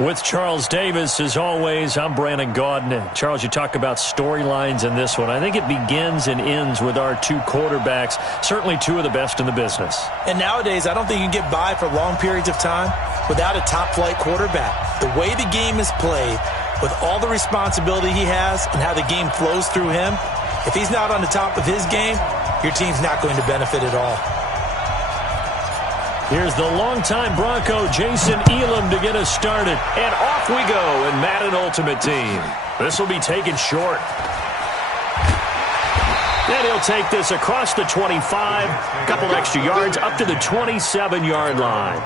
With Charles Davis, as always, I'm Brandon Gaudin. Charles, you talk about storylines in this one. I think it begins and ends with our two quarterbacks, certainly two of the best in the business. And nowadays, I don't think you can get by for long periods of time without a top-flight quarterback. The way the game is played, with all the responsibility he has and how the game flows through him, if he's not on the top of his game, your team's not going to benefit at all. Here's the longtime Bronco, Jason Elam, to get us started. And off we go in Madden Ultimate Team. This will be taken short. And he'll take this across the 25, a couple extra yards, up to the 27-yard line.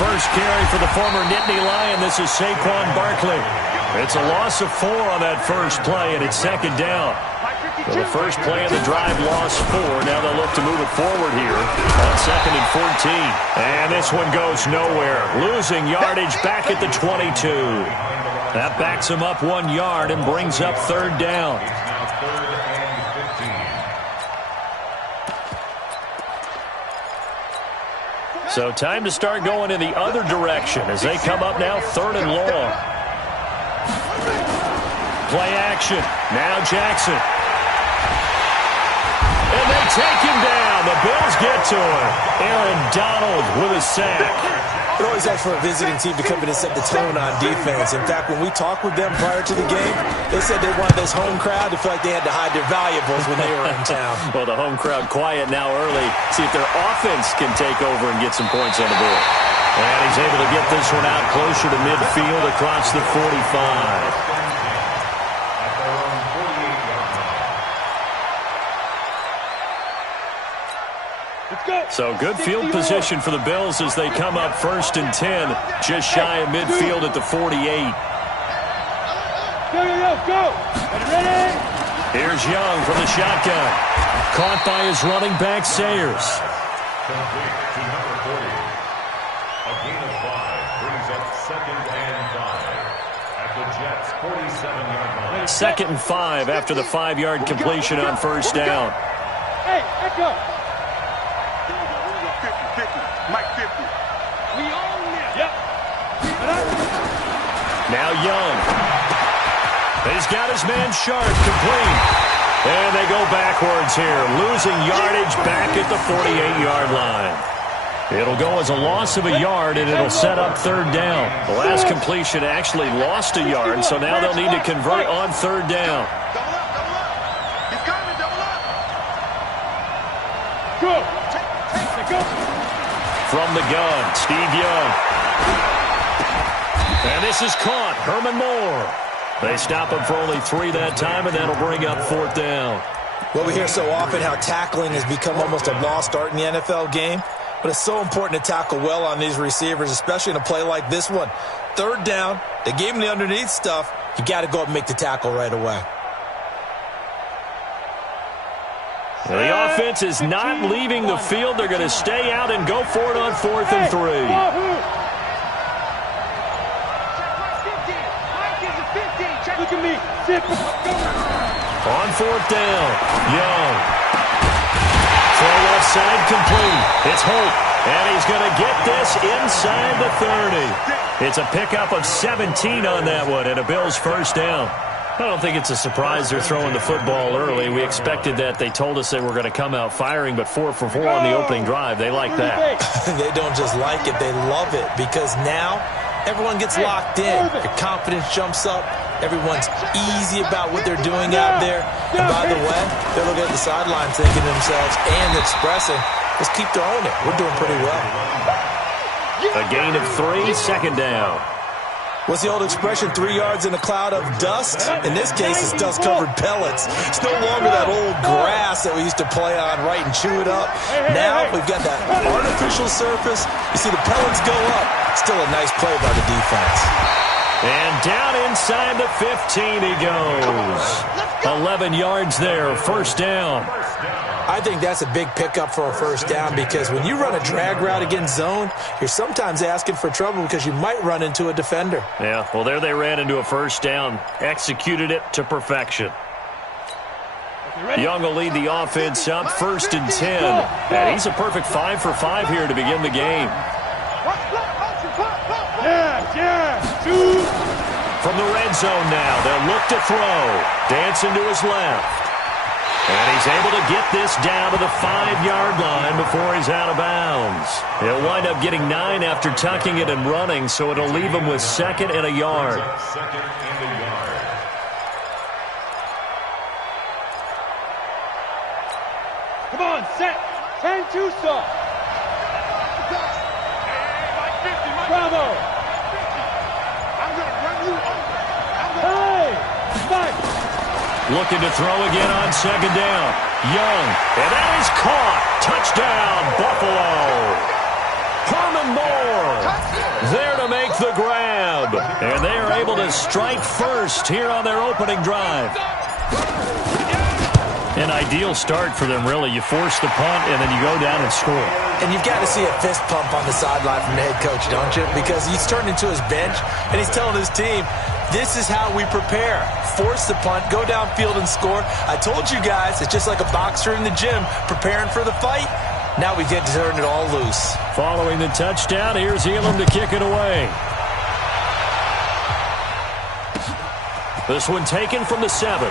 First carry for the former Nittany Lion. This is Saquon Barkley. It's a loss of 4 on that first play, and it's second down. So the first play of the drive lost 4. Now they'll look to move it forward here on 2nd and 14. And this one goes nowhere. Losing yardage back at the 22. That backs him up 1 yard and brings up third down. So time to start going in the other direction as they come up now 3rd and long. Play action. Now Jackson. And they take him down. The Bills get to him. Aaron Donald with a sack. It always helps for a visiting team to come in and set the tone on defense. In fact, when we talked with them prior to the game, they said they wanted this home crowd to feel like they had to hide their valuables when they were in town. Well, the home crowd quiet now early. See if their offense can take over and get some points on the board. And he's able to get this one out closer to midfield across the 45. So good field position for the Bills as they come up 1st and 10, just shy of midfield at the 48. Go. Ready? Here's Young from the shotgun. Caught by his running back, Sayers. Complete to number 40. A gain of 5 brings up 2nd and 5 at the Jets' 47-yard line. 2nd and 5 after the 5-yard completion on first down. Hey, echo. Mike 50. We own this. Yep. Now Young. He's got his man Sharp complete. And they go backwards here. Losing yardage back at the 48-yard line. It'll go as a loss of a yard, and it'll set up third down. The last completion actually lost a yard, so now they'll need to convert on third down. Double up. He's coming, double up. Go. Go. From the gun, Steve Young. And this is caught. Herman Moore. They stop him for only 3 that time, and that'll bring up 4th down. Well, we hear so often how tackling has become almost a lost art in the NFL game, but it's so important to tackle well on these receivers, especially in a play like this one. Third down, they gave him the underneath stuff. You got to go up and make the tackle right away. The offense is not leaving the field. They're going to stay out and go for it on 4th and 3. Look at me. On 4th down, Young. Throw left side complete. It's Holt, and he's going to get this inside the 30. It's a pickup of 17 on that one, and a Bills first down. I don't think it's a surprise they're throwing the football early. We expected that. They told us they were going to come out firing, but 4 for 4 on the opening drive. They like that. They don't just like it, they love it, because now everyone gets locked in. Your confidence jumps up. Everyone's easy about what they're doing out there. And by the way, they're looking at the sideline thinking to themselves and expressing, let's keep throwing it. We're doing pretty well. A gain of 3, second down. What's the old expression, 3 yards in a cloud of dust? In this case, it's dust-covered pellets. It's no longer that old grass that we used to play on, right, and chew it up. Now we've got that artificial surface. You see the pellets go up. Still a nice play by the defense. And down inside the 15 he goes. 11 yards there, first down. I think that's a big pickup for a first down because when you run a drag route against zone, you're sometimes asking for trouble because you might run into a defender. Yeah, well, there they ran into a first down, executed it to perfection. Young will lead the offense up, 1st and 10. And he's a perfect 5 for 5 here to begin the game. From the red zone now, they'll look to throw. Dancing to his left. And he's able to get this down to the 5-yard line before he's out of bounds. He'll wind up getting 9 after tucking it and running, so it'll leave him with 2nd and a yard. Come on, set. 10-2 stop. Bravo. I'm going to run you over. Hey, fight. Looking to throw again on 2nd down. Young, and that is caught. Touchdown, Buffalo. Herman Moore there to make the grab. And they are able to strike first here on their opening drive. An ideal start for them, really. You force the punt, and then you go down and score. And you've got to see a fist pump on the sideline from the head coach, don't you? Because he's turned into his bench, and he's telling his team, this is how we prepare. Force the punt, go downfield and score. I told you guys, it's just like a boxer in the gym preparing for the fight. Now we get to turn it all loose. Following the touchdown, here's Elam to kick it away. This one taken from the 7.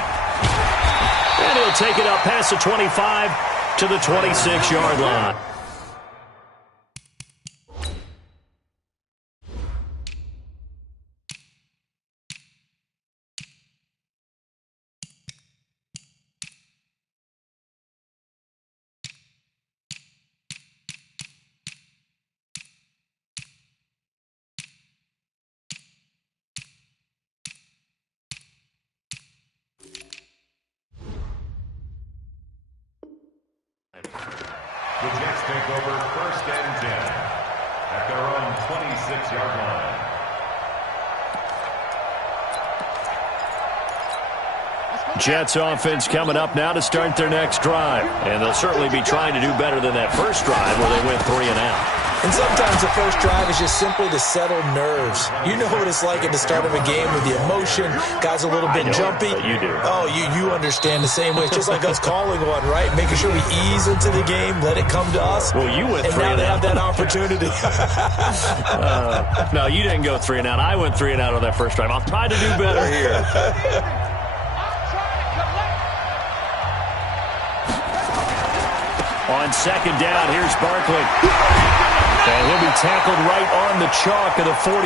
And he'll take it up past the 25 to the 26-yard line. The Jets take over 1st and 10 at their own 26-yard line. Jets offense coming up now to start their next drive. And they'll certainly be trying to do better than that first drive where they went 3 and out. And sometimes the first drive is just simply to settle nerves. You know what it's like at the start of a game with the emotion. Guys a little bit jumpy. You do. Oh, you understand the same way. It's just like us calling one, right? Making sure we ease into the game, let it come to us. Well, you went 3 and out. And now they have that opportunity. No, you didn't go 3 and out. I went 3 and out on that first drive. I'll try to do better here. On 2nd down, here's Barkley. And he'll be tackled right on the chalk of the 45.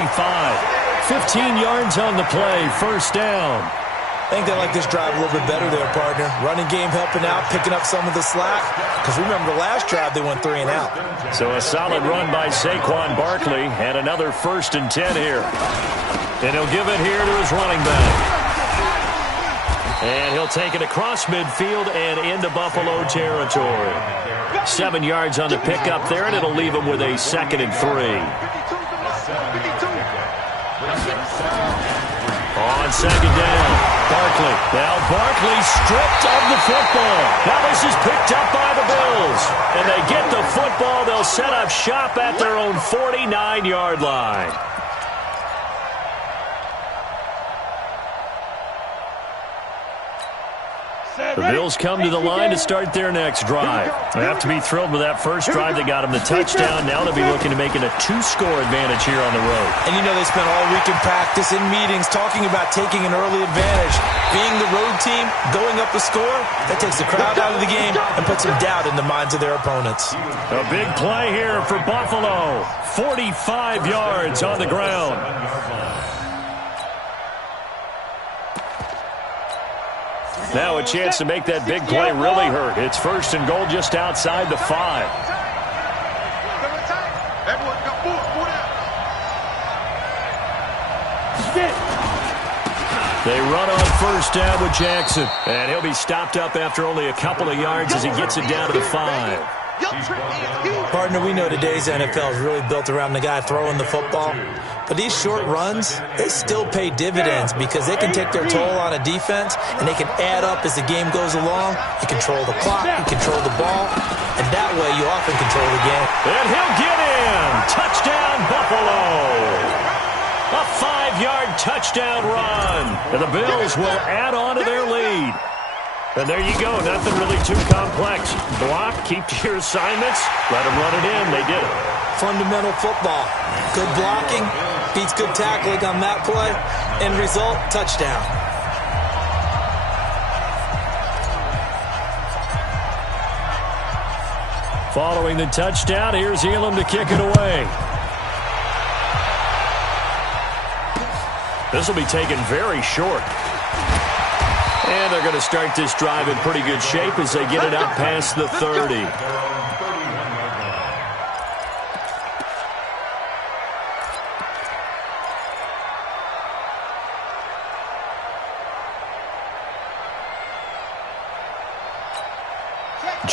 15 yards on the play, 1st down. I think they like this drive a little bit better there, partner. Running game helping out, picking up some of the slack. Because remember, the last drive they went 3 and out. So a solid run by Saquon Barkley and another 1st and 10 here. And he'll give it here to his running back. And he'll take it across midfield and into Buffalo territory. 7 yards on the pickup there, and it'll leave him with a 2nd and 3. On 2nd down, Barkley. Now Barkley stripped of the football. Now this is picked up by the Bills. And they get the football. They'll set up shop at their own 49-yard line. The Bills come to the line to start their next drive. They have to be thrilled with that first drive that got them the touchdown. Now they'll be looking to make it a 2-score advantage here on the road. And you know they spent all week in practice, in meetings, talking about taking an early advantage. Being the road team, going up a score, that takes the crowd out of the game and puts some doubt in the minds of their opponents. A big play here for Buffalo. 45 yards on the ground. Now a chance to make that big play really hurt. It's 1st and goal just outside the 5. They run on 1st down with Jackson. And he'll be stopped up after only a couple of yards as he gets it down to the 5. Partner, we know today's NFL is really built around the guy throwing the football. But these short runs, they still pay dividends because they can take their toll on a defense and they can add up as the game goes along. You control the clock, you control the ball, and that way you often control the game. And he'll get in. Touchdown, Buffalo. A 5-yard touchdown run. And the Bills will add on to their lead. And there you go. Nothing really too complex. Block, keep to your assignments, let them run it in. They did it. Fundamental football. Good blocking beats good tackling on that play. End result, touchdown. Following the touchdown, here's Elam to kick it away. This will be taken very short. And they're going to start this drive in pretty good shape as they get it out past the 30.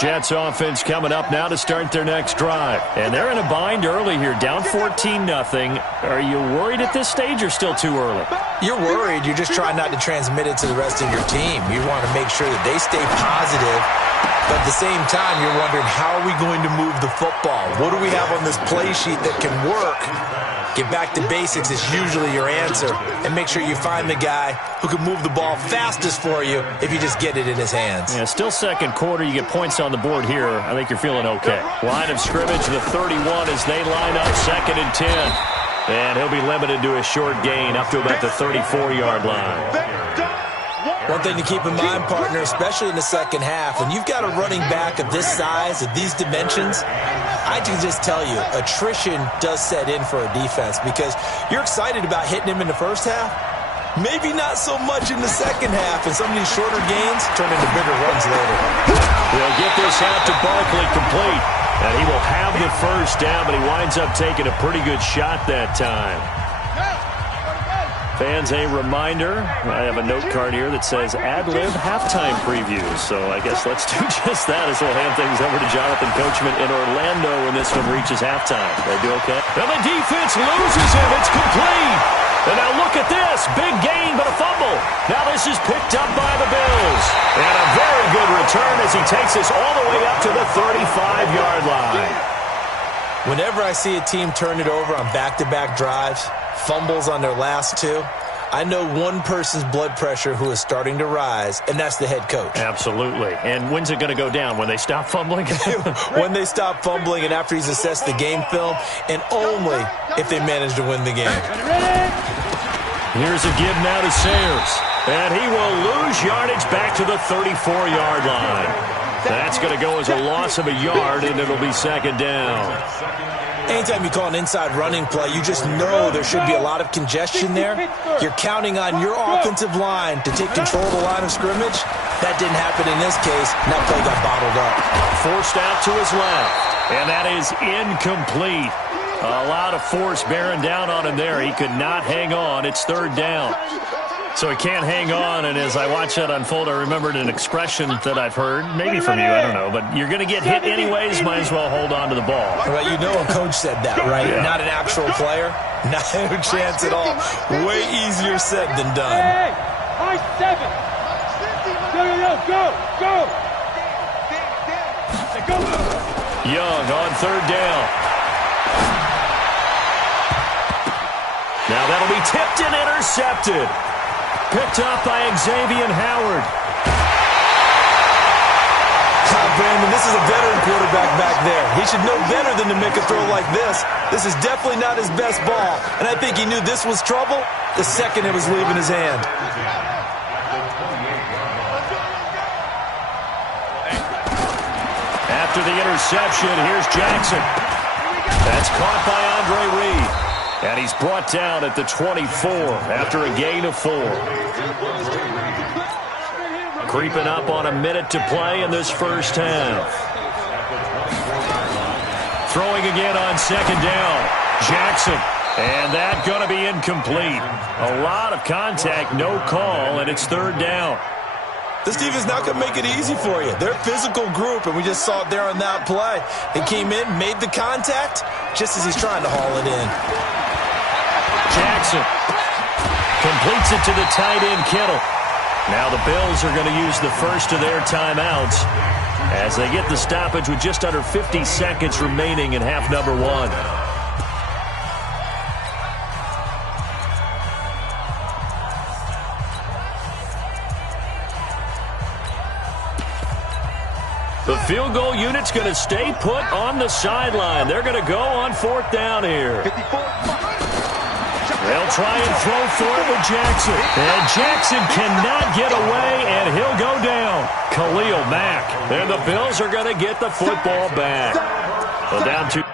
Jets offense coming up now to start their next drive. And they're in a bind early here, down 14-0. Are you worried at this stage or still too early? You're worried. You're just trying not to transmit it to the rest of your team. You want to make sure that they stay positive. But at the same time, you're wondering, how are we going to move the football? What do we have on this play sheet that can work? Get back to basics is usually your answer. And make sure you find the guy who can move the ball fastest for you if you just get it in his hands. Yeah, still second quarter. You get points on the board here. I think you're feeling okay. Line of scrimmage, the 31 as they line up, 2nd and 10. And he'll be limited to a short gain up to about the 34-yard line. One thing to keep in mind, partner, especially in the second half, when you've got a running back of this size, of these dimensions, I can just tell you, attrition does set in for a defense because you're excited about hitting him in the first half. Maybe not so much in the second half, and some of these shorter gains turn into bigger runs later. We'll get this out to Barkley complete, and he will have the first down, but he winds up taking a pretty good shot that time. Fans, a reminder, I have a note card here that says ad-lib halftime previews. So I guess let's do just that as we'll hand things over to Jonathan Coachman in Orlando when this one reaches halftime. They do okay? And the defense loses him. It's complete. And now look at this. Big gain, but a fumble. Now this is picked up by the Bills. And a very good return as he takes us all the way up to the 35-yard line. Whenever I see a team turn it over on back-to-back drives, fumbles on their last two, I know one person's blood pressure who is starting to rise, and that's the head coach. Absolutely. And when's it going to go down? When they stop fumbling? When they stop fumbling and after he's assessed the game film, and only if they manage to win the game. Here's a give now to Sayers. And he will lose yardage back to the 34-yard line. That's going to go as a loss of a yard, and it'll be 2nd down. Anytime you call an inside running play, you just know there should be a lot of congestion there. You're counting on your offensive line to take control of the line of scrimmage. That didn't happen in this case, and that play got bottled up. Forced out to his left, and that is incomplete. A lot of force bearing down on him there. He could not hang on. It's 3rd down. So he can't hang on, and as I watch that unfold, I remembered an expression that I've heard, maybe from you, I don't know, but you're going to get hit anyways, might as well hold on to the ball. Well, you know a coach said that, right? Yeah. Not an actual player? Not a chance at all. Way easier said than done. Hey, high 7. Go. Young on 3rd down. Now that'll be tipped and intercepted. Picked up by Xavier Howard. Brandon, this is a veteran quarterback back there. He should know better than to make a throw like this. This is definitely not his best ball. And I think he knew this was trouble the second it was leaving his hand. After the interception, here's Jackson. That's caught by Andre Reed. And he's brought down at the 24 after a gain of 4. Creeping up on a minute to play in this first half. Throwing again on 2nd down. Jackson. And that going to be incomplete. A lot of contact, no call, and it's 3rd down. This defense not going to make it easy for you. They're a physical group, and we just saw it there on that play. He came in, made the contact, just as he's trying to haul it in. Jackson completes it to the tight end, Kittle. Now the Bills are going to use the first of their timeouts as they get the stoppage with just under 50 seconds remaining in half number one. The field goal unit's going to stay put on the sideline. They're going to go on fourth down here. They'll try and throw for it with Jackson. And Jackson cannot get away, and he'll go down. Khalil Mack. And the Bills are going to get the football back. Well, down to